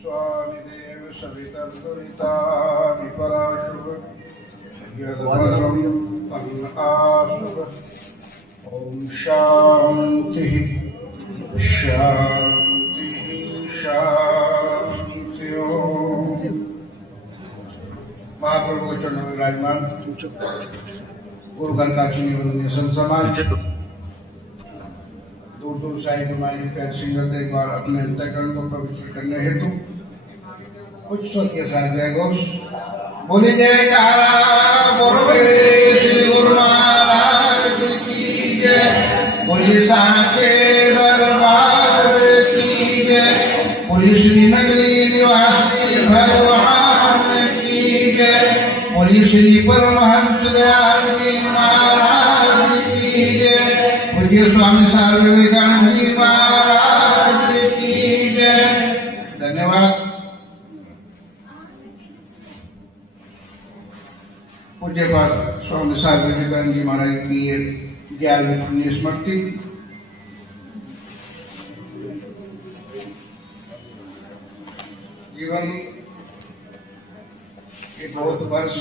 स्वामिदेव सवितर्दुरितानि पराशुभ यद्वरं तन्नाशुभ। ओम शांति शांति शांति। ओम महाप्रभु के चरणों में विराजमान गुरु गंगा चुनी संत समाज दूर दूर से आए हमारी पैर सिंगल एक बार अपने अंतःकरण को पवित्र करने हेतु कुछ स्वर के साथ जय घोष बोली जयकारा बोले श्री गुरु महाराज की जय। बोली साचे दरबार की जय। बोली श्री नगरी निवासी भगवान की जय। बोली श्री परमहंस दयाल महाराज की जय। बोलिए स्वामी सार विवेकानंद जी महाराज की जय। धन्यवाद। पूज्य बात स्वामी सार विवेकानंद जी महाराज की 11वीं पुण्य स्मृति। जीवन के बहुत वर्ष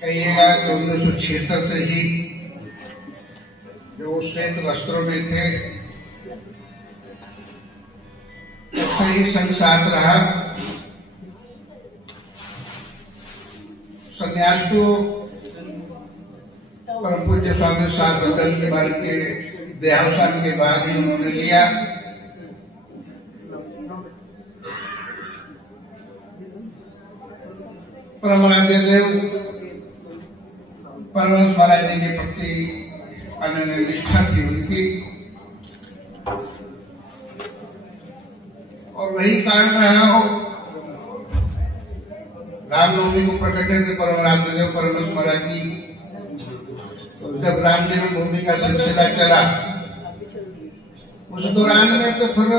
कहिएगा कि 1976 से ही जो श्वेत वस्त्रों में थे उससे ही संसार रहा। संन्यास को परम पूज्य स्वामी सात के बारे के देहावसान के बाद ही उन्होंने लिया। परमानंद देव परमहंस महाराज जी के प्रति अनन्य निष्ठा थी उनकी, और वही कारण रहा हो। रामनवमी को प्रकटे थे परमानंद देव परमहंस महाराज जी। तो जब राम जन्मभूमि का सिलसिला चला उस दौरान में तो फिर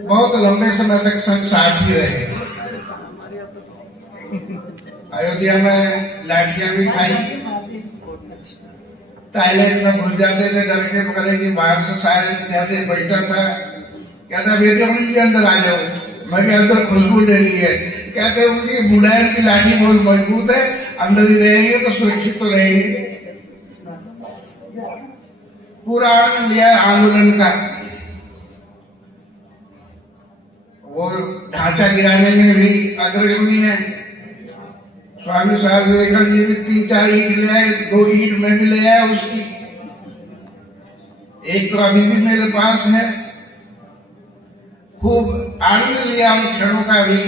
बहुत लंबे समय तक संग साथ ही रहे। अयोध्या में लाठियां भी खाई, टॉयलेट में घुस जाते थे डर के पकड़े कि बाहर से सारे जैसे बैठा था। कहता वेदमणि जी अंदर आ जाओ। मैं अंदर खुशबू ले ली है। कहते उनकी मुलायम की लाठी बहुत मजबूत है, अंदर ही रहेंगे तो सुरक्षित तो रहेंगे। पूरा आनंद लिया आंदोलन का। वो ढांचा गिराने में भी अग्रगणी है। स्वामी साहब विवेकानंद जी भी 3-4 ईंट ले आए, 2 ईंट में भी ले आया उसकी। एक तो अभी भी मेरे पास है। खूब आनंद लिया उन क्षणों का भी।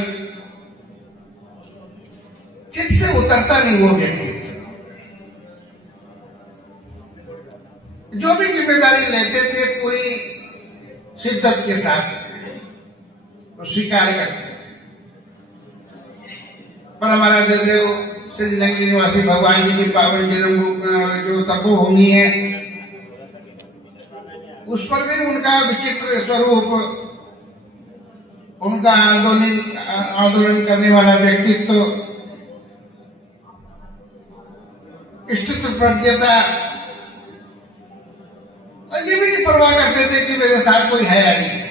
चित्त से उतरता नहीं वो व्यक्ति। जो भी जिम्मेदारी लेते थे पूरी शिद्दत के साथ वो स्वीकार करते। परमानंद देव श्री नगरी निवासी भगवान जी की पावन जन्म जो तपोभूमि है उस पर भी उनका विचित्र स्वरूप, उनका आंदोलन करने वाला व्यक्तित्व, स्थित प्रज्ञता, ये भी नहीं परवाह करते थे कि मेरे साथ कोई है या नहीं।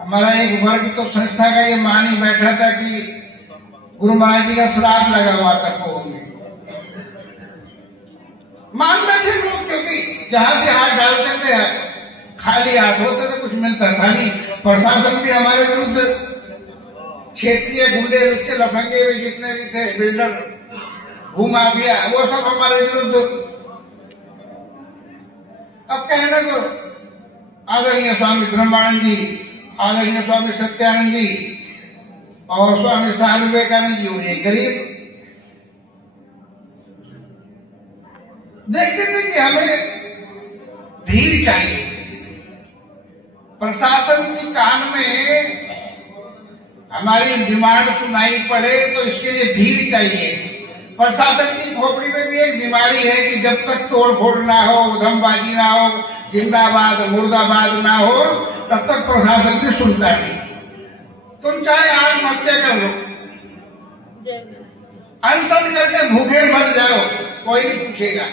हमारा एक वर्ग तो संस्था का ये मान ही बैठा था कि गुरु महाराज जी का श्राप लगा हुआ था होंगे। मान बैठे लोग, क्योंकि जहां से हाथ डालते थे खाली हाथ होते थे, कुछ मिलता था नहीं। प्रशासन भी हमारे विरुद्ध, क्षेत्रीय गुंडे उसके लफंगे भी जितने भी थे, बिल्डर, भूमाफिया, वो सब हमारे विरुद्ध। अब कहने को आदरणीय स्वामी ब्रह्मानंद जी, आदरणीय स्वामी सत्यानंद जी और स्वामी सार विवेकानंद जी, और एक गरीब देखते थे कि हमें भीड़ चाहिए। प्रशासन के कान में हमारी डिमांड सुनाई पड़े तो इसके लिए भीड़ चाहिए। प्रशासन की खोपड़ी में भी एक बीमारी है कि जब तक तोड़ फोड़ ना हो, उधमबाजी ना हो, जिंदाबाद मुर्दाबाद ना हो, तब तक प्रशासन भी सुनता नहीं। तुम चाहे आत्महत्या कर लो, अनशन करके भूखे मर जाओ, कोई नहीं पूछेगा।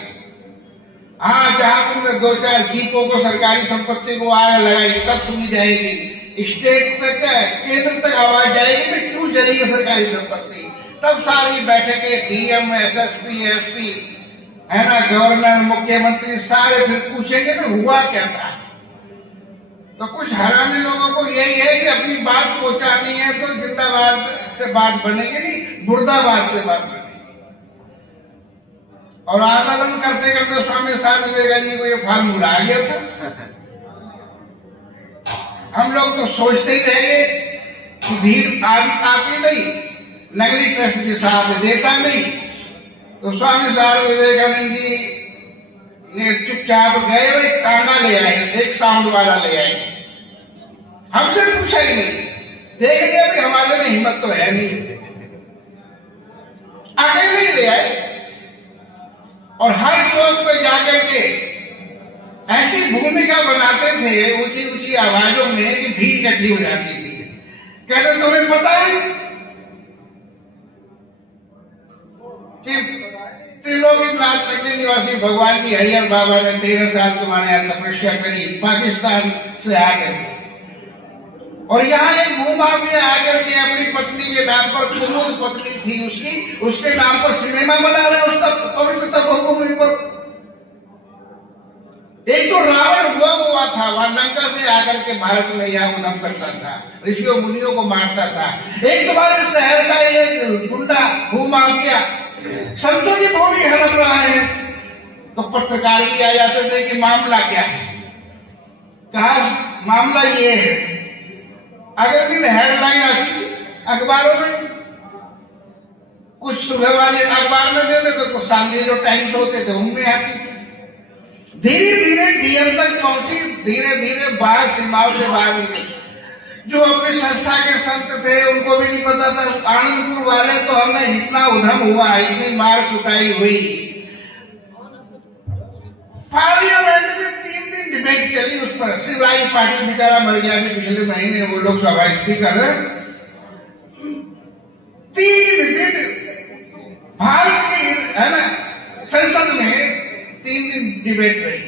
हाँ, जहां तुमने 2-4 जीपों को, सरकारी संपत्ति को आग लगाई, तब सुनी जाएगी। स्टेट तक, केंद्र तक आवाज जाएगी कि क्यों जली है सरकारी संपत्ति। तब सारी बैठकें, डीएम, एसएसपी, एसपी, है ना, गवर्नर, मुख्यमंत्री, सारे फिर पूछेंगे ना हुआ क्या था। तो कुछ हरामी लोगों को यही है कि अपनी बात पहुंचानी है, तो जिंदाबाद से बात बनेगी नहीं, मुर्दाबाद से बात बनेगी। और आंदोलन करते करते स्वामी विवेकानंद जी को ये फार्मूला आ गया था। हम लोग तो सोचते ही रह गए कि भीड़ आती नहीं, नगरी ट्रस्ट के साथ देता नहीं। तो स्वामी विवेकानंद जी ने चुपचाप गए और एक तांगा ले आए, एक साउंड वाला ले आए। हमसे पूछा ही नहीं, देख लिया भी हमारे में हिम्मत तो है नहीं, अकेले ही ले आए। और हर चौक पे जाकर के ऐसी भूमिका बनाते थे ऊंची ऊंची आवाजों में कि भीड़ इकट्ठी हो जाती थी। कहते तुम्हें पता है कि त्रिलोकीनाथ नगरी निवासी भगवान की हरिहर बाबा ने 13 साल तुम्हारे यहाँ तपस्या करी पाकिस्तान से आकर, और यहाँ एक भूमाफिया आकर के अपनी पत्नी के नाम पर, कुमुद पत्नी थी उसकी, उसके नाम पर सिनेमा बना रहे उसका पवित्र तपोभूमि पर। एक तो रावण हुआ था, वहां लंका से आकर के भारत में यहाँ उदम करता था, ऋषियों मुनियों को मारता था। एक तुम्हारे शहर का एक गुंडा भूमाफिया संतों की भूमि हड़प रहा है। तो पत्रकार भी आ जाते थे कि मामला क्या है। कहा मामला ये है। अगले दिन हेडलाइन आती थी अखबारों में, कुछ सुबह वाले अखबार में देते थे, कुछ शाम जो टाइम्स होते थे उनमें आती थी। धीरे धीरे डीएम तक पहुंची, धीरे धीरे बाहर सीमाओं से बाहर निकली। जो अपनी संस्था के संत थे उनको भी नहीं पता था। आनंदपुर वाले तो हमें इतना उधम हुआ, इतनी मार कुटाई हुई। पार्लियामेंट में 3 दिन डिबेट चली उस पर। शिवराज पाटिल बेचारा मर गया भी पिछले महीने, वो लोकसभा स्पीकर है। 3 दिन भारत की, है ना, संसद में 3 दिन डिबेट रही।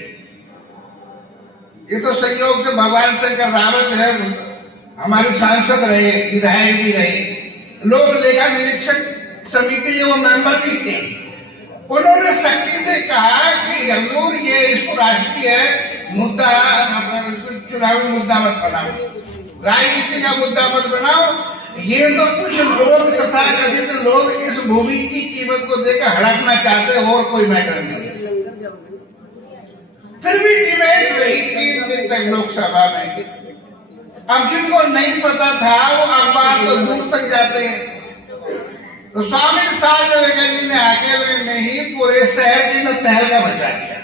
ये तो संयोग से भगवान शंकर रावत है, हमारे सांसद रहे, विधायक भी रहे, लोक लेखा निरीक्षक समिति के वो मेंबर भी थे। उन्होंने सख्ती से कहा कि हजूर ये इसको राष्ट्रीय मुद्दा, चुनावी मुद्दा मत बनाओ, राजनीति का मुद्दा मत बनाओ। ये तो कुछ लोग तथा कथित लोग इस भूमि की कीमत को देकर हड़पना चाहते हो, और कोई मैटर नहीं। फिर भी डिबेट रही 3 दिन तक लोकसभा में। अब जिनको नहीं पता था वो अखबार तो दूर तक जाते हैं। तो स्वामी विवेकानंद जी ने अकेले नहीं पूरे शहर की न तहलका मचा दिया।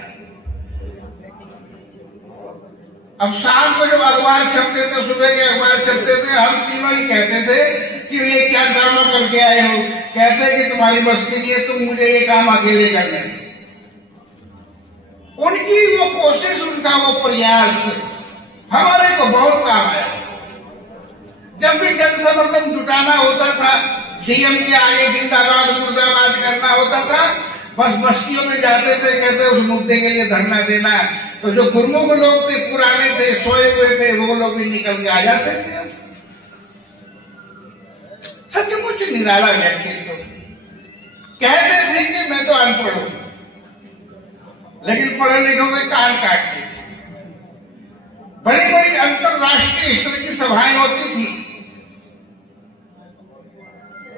अब शाम को जब अखबार छपते थे, सुबह के अखबार छपते थे, हम तीनों ही कहते थे कि ये क्या ड्रामा करके आए हो। कहते कि तुम्हारी बस के लिए तुम मुझे ये काम अकेले करने। उनकी वो कोशिश, उनका वो प्रयास हमारे को बहुत काम आया। जब भी जन समर्थन जुटाना होता था, डीएम के आगे जिंदाबाद मुर्दाबाद करना होता था, बस बस्तियों में जाते थे, कहते उस मुद्दे के लिए धरना देना। तो जो गुरमुख लोग थे, पुराने थे, सोए हुए थे, वो लोग भी निकल के आ जाते थे। सचमुच निराला व्यक्तित्व। कहते थे कि मैं तो अनपढ़ हूं, लेकिन पढ़े लिखों के कान काटते थे। बड़ी बड़ी अंतरराष्ट्रीय स्तर की सभाएं होती थी,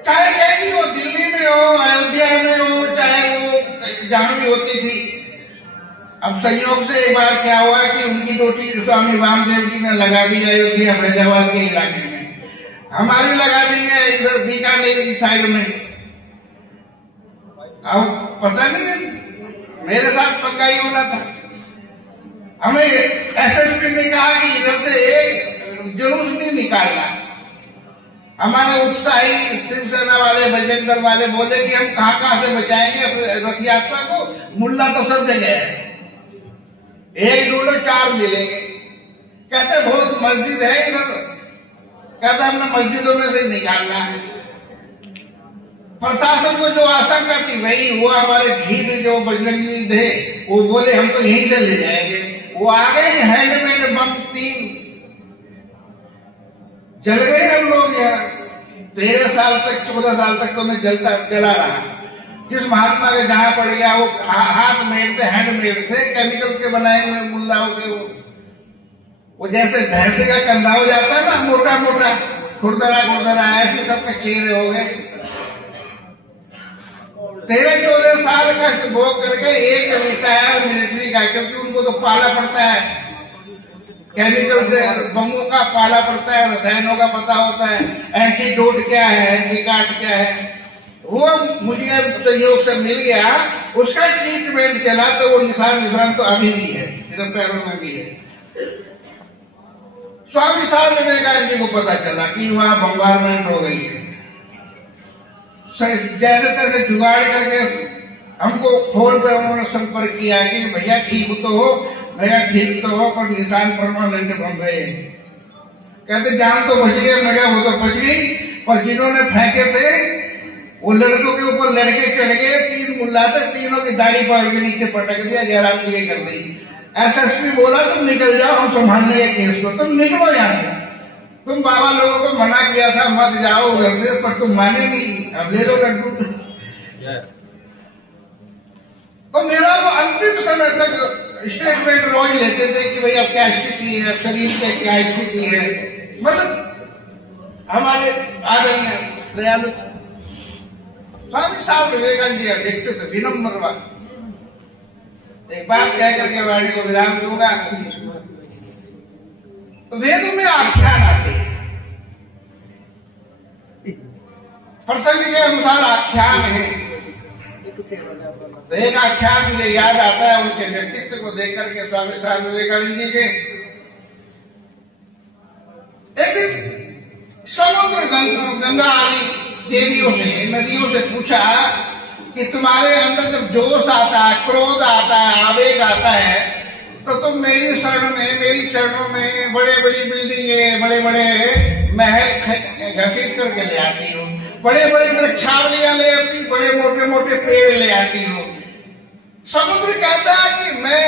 चाहे कहीं हो, दिल्ली में हो, अयोध्या में हो, चाहे वो जहां भी होती थी। अब संयोग से एक बार क्या हुआ कि उनकी ड्यूटी स्वामी वामदेव जी ने लगा दी अयोध्या फैजाबाद के इलाके में, हमारी लगा दी है इधर बीकानेर की साइड में। अब पता नहीं मेरे साथ पक्का ही होना था। हमें एसएसपी ने कहा कि इधर से एक जुलूस नहीं निकालना। हमारे उत्साही शिवसेना वाले, बजेंद्र वाले बोले कि हम कहां से बचाएंगे रथ यात्रा को, मुल्ला तो सब जगह है, 1 ढूंढो 4 मिलेंगे। कहते बहुत मस्जिद है इधर, कहते हमने मस्जिदों में से निकालना है। प्रशासन को जो आशंका थी वही हुआ। हमारे ठीक जो बजरंगी थे वो बोले हम तो यहीं से ले जाएंगे, वो आ गए हैंडमेड बम 3 जल गए। हम लोग यहाँ 13 साल तक 14 साल तक तो मैं जला रहा। जिस महात्मा के जहां पड़ गया वो हाथ मेड थे, हैंडमेड थे, केमिकल के बनाए हुए मुल्लाओं के। वो जैसे भैंसे का कंधा हो जाता है ना, मोटा मोटा खुरदरा ऐसे सबके चेहरे हो गए। 13-14 साल कष्ट भोग करके एक रिटायर मिलिट्री का, क्योंकि उनको तो पाला पड़ता है केमिकल से, बमों का पाला पड़ता है, रसायनों का पता होता है, एंटीडोट क्या है, एंटीकाट क्या है। वो मुझे संयोग से मिल गया, उसका ट्रीटमेंट चला तो वो निशान तो अभी भी है, इधर पैरों में भी है। स्वामी साहब विवेकानंद जी को पता चला कि वहां बम्बारमेंट हो गई है। जैसे तैसे जुगाड़ करके हमको फोन पे उन्होंने संपर्क किया कि भैया ठीक तो हो, भैया ठीक तो हो, पर निशान परमानेंट बन रहे हैं। कहते जान तो बच गए। मैं वो तो बच गई, पर जिन्होंने फेंके थे वो लड़कों के ऊपर लड़के चढ़ गए। 3 मुल्ला थे, तीनों की दाढ़ी पाड़ के नीचे पटक दिया, जयराम को ये कर दी। एसएसपी बोला तुम निकल जाओ, हम संभाल लेंगे केस को, तुम निकलो यहाँ से। तुम बाबा लोगों को मना किया था मत जाओ उधर से, पर तुम माने नहीं, अब ले लो लड्डू। तो मेरा वो अंतिम समय तक स्टेटमेंट रोज लेते थे कि भाई अब क्या स्थिति है, शरीर की क्या स्थिति है। मतलब हमारे आदरणीय दयालु स्वामी साहब विवेकानंद जी व्यक्तित्व विनम्र। एक बात कह करके वाणी को विराम दूंगा। वेदों में आख्यान आते हैं, प्रसंग के अनुसार आख्यान है। तो एक आख्यान मुझे याद आता है उनके व्यक्तित्व को देख करके, स्वामी साहब विवेकानंद जी के। एक दिन समुद्र गंगा आदि देवियों से, नदियों से पूछा कि तुम्हारे अंदर जब जोश आता है, क्रोध आता है, आवेग आता है, तो तुम मेरी शरण में, मेरी चरणों में बड़े बड़ी बिल्डिंगें, बड़े बड़े महल घसीट करके ले आती हो, बड़े बड़े वृक्षावलियां ले आती, बड़े मोटे मोटे पेड़ ले आती हो। समुद्र कहता है कि मैं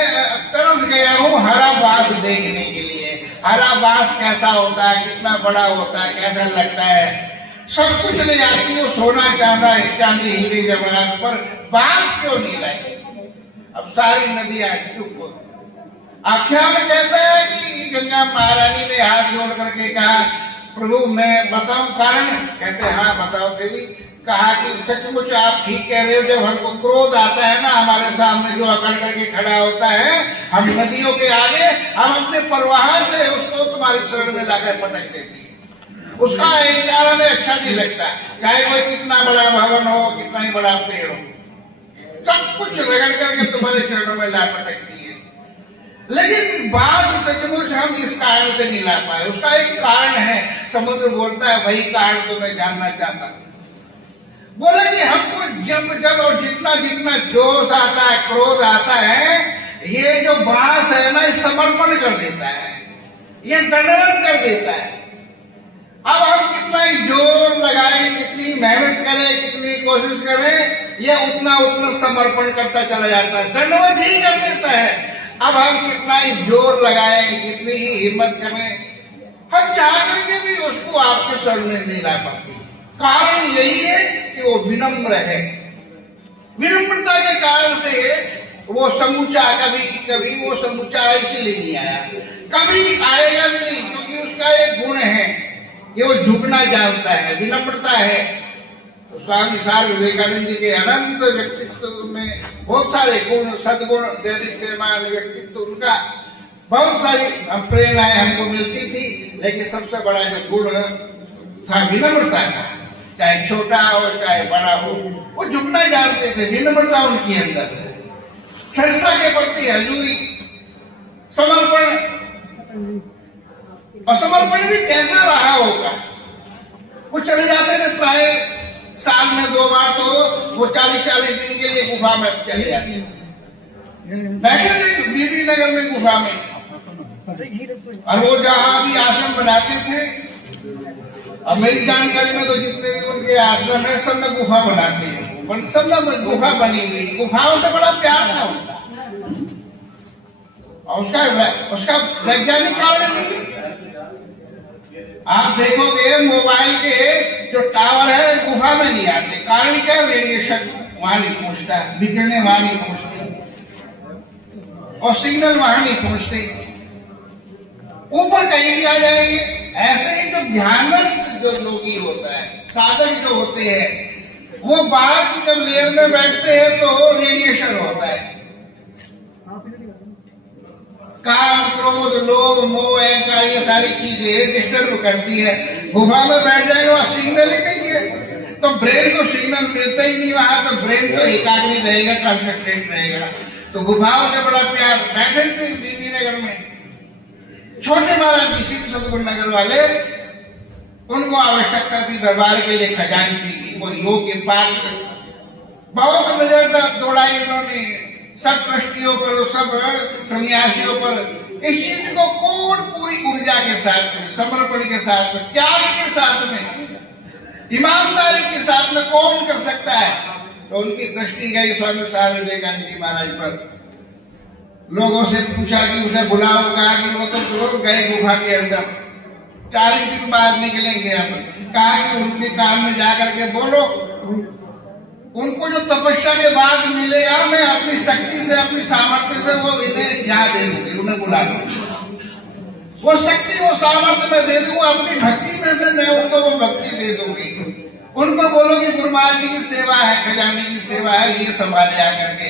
तरस गया हूँ हरा बांस देखने के लिए। हरा बांस कैसा होता है, कितना बड़ा होता है, कैसा लगता है। सब कुछ ले आती हो, सोना चांदी हीरे जवाहरात, पर बांस क्यों नहीं लाई। अब सारी नदियां चुप हो। आख्यान कहता है कि गंगा महारानी ने हाथ जोड़ करके कहा प्रभु मैं बताऊं कारण। कहते हाँ बताओ देवी। कहा कि सचमुच आप ठीक कह रहे हो, जब हमको क्रोध आता है ना, हमारे सामने जो अकड़ करके खड़ा होता है, हम नदियों के आगे हम अपने प्रवाह से उसको तुम्हारी शरण में लाकर पटक देती है। उसका एक कारण अच्छा नहीं लगता, चाहे वो कितना बड़ा भवन हो, कितना ही बड़ा पेड़ हो, सब कुछ रगड़ करके तुम्हारे चरणों में ला पटकती है। लेकिन बात सचमुच हम इस कारण से नहीं ला पाए। उसका एक कारण है। समुद्र बोलता है वही कारण तो मैं जानना चाहता हूं। बोला कि हमको जब और जितना जितना जोश आता है, क्रोध आता है, ये जो बांस है ना, समर्पण कर देता है, ये दंडवत कर देता है। अब हम कितना ही जोर लगाएं, कितनी मेहनत करें, कितनी कोशिश करें, ये उतना समर्पण करता चला जाता है, दंडवत ही कर देता है। अब हम कितना ही जोर लगाएं, कितनी ही हिम्मत करें, हम चाह करके भी उसको आपके शरण में नहीं ला पाते। कारण यही है कि वो विनम्र है। विनम्रता के कारण से वो समूचा कभी वो समूचा इसलिए नहीं आया, कभी आएगा भी नहीं, क्योंकि उसका एक गुण है कि वो झुकना जानता है, विनम्रता है। तो स्वामी साहब विवेकानंद जी के अनंत व्यक्तित्व में बहुत सारे गुण, सदगुण, दैनिक व्यक्तित्व, उनका बहुत सारी प्रेरणाएं हमको मिलती थी। लेकिन सबसे बड़ा जो गुण था विनम्रता का, चाहे छोटा हो चाहे बड़ा हो, वो झुकना जानते थे। विनम्रता उनकी अंदर है, संस्था के प्रति हजूरी, समर्पण। असमर्पण भी कैसा रहा होगा। वो चले जाते थे चाहे साल में 2 बार, तो वो 40-40 दिन के लिए गुफा में चले जाते बैठे थे बीबी नगर में गुफा में। और वो जहां भी आश्रम बनाते थे, अब मेरी जानकारी में तो जितने भी उनके उनके आश्रम में सब में गुफा बनाते हैं, सब में गुफा बनी हुई, गुफाओं से बड़ा प्यार था उसका, और उसका वैज्ञानिक कारण नहीं। आप देखोगे मोबाइल के जो टावर है गुफा में नहीं आते, कारण क्या? रेडिएशन वहां नहीं पहुंचता, बिखरने वहां नहीं पहुंचते, और सिग्नल वहां नहीं पहुंचते, ऊपर कहीं भी आ जाएंगे। ऐसे ही जो ध्यानस्थ जो योगी होता है, साधक जो होते हैं, वो बाहर की जब लेयर में बैठते हैं तो रेडिएशन होता है, काम क्रोध लोभ मोह अहंकार ये सारी चीजें डिस्टर्ब करती है। गुफा में बैठ जाएगा, वहां सिग्नल ही नहीं है, तो ब्रेन को सिग्नल मिलता ही नहीं वहां, तो ब्रेन तो एकाग्र रहेगा, कंसंट्रेट रहेगा। तो गुफाओं से बड़ा प्यार। बैठे थे दीदी नगर में, छोटे महाराज जी सिद्ध सदगुरु नगर वाले, उनको आवश्यकता थी दरबार के लिए खजांची की, कोई योग्य पात्र। बहुत नजर दौड़ाई उन्होंने सब ट्रस्टियों पर, सब सन्यासियों पर। इस चीज को कौन पूरी ऊर्जा के साथ में, समर्पण के साथ में, त्याग के साथ में, ईमानदारी के साथ में कौन कर सकता है? तो उनकी दृष्टि गई स्वामी स्वामी विवेकानंद जी महाराज पर। लोगों से पूछा कि उसे बुलाओ, कहा कि वो तो गए गुफा के अंदर, 40 दिन बाद निकलेंगे हम। कहा कि उनके कान में जाकर के बोलो, उनको जो तपस्या के बाद मिलेगा, मैं अपनी शक्ति से, अपनी सामर्थ्य से वो इन्हें यहाँ दे दूंगी, उन्हें बुला लूंगी। वो शक्ति वो सामर्थ्य में दे दूंगा, अपनी भक्ति में से मैं उनको वो भक्ति दे दूंगी। उनको बोलो कि गुरु महाराज जी की सेवा है, खजाने की सेवा है, ये संभाले आकर के।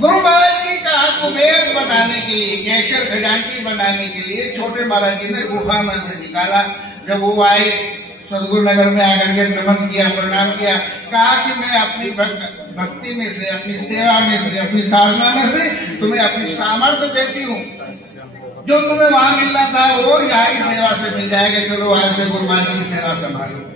गुरु महाराज जी का कुबेर बनाने के लिए, केशर खजांची बनाने के लिए छोटे महाराज जी ने गुफा में से निकाला। जब वो आए सदगुरु नगर में आकर के नमन किया, प्रणाम किया, कहा कि मैं अपनी भक्ति में से, अपनी सेवा में से, अपनी साधना में से तुम्हें अपनी सामर्थ्य देती हूँ। जो तुम्हें वहां मिलना था वो यहाँ की सेवा से मिल जाएगा, चलो आज से गुरु महाराज जी की सेवा संभालो।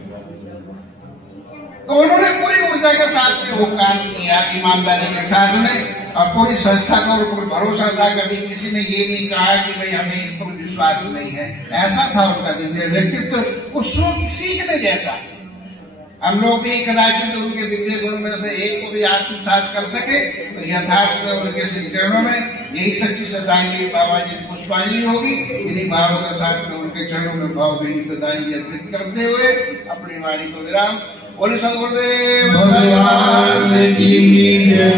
तो उन्होंने पूरी ऊर्जा के साथ में वो काम किया, ईमानदारी के साथ में, और पूरी संस्था का ऊपर भरोसा था। कभी किसी ने ये नहीं कहा कि भाई हमें इस पर विश्वास नहीं है, ऐसा था उनका दिव्य व्यक्तित्व, कुछ सीखने जैसा। हम लोग भी कदाचित उनके दिव्य गुणों में से एक को भी आत्मसात कर सके तो यथार्थ में उनके श्री चरणों में यही सच्ची श्रद्धांजलि बाबा जी पुष्पांजलि होगी। इन्हीं भावों के साथ में उनके चरणों में भावभीनी श्रद्धांजलि अर्पित करते हुए अपनी वाणी को विराम। बोले सदगुरुदेव भगवान की जय।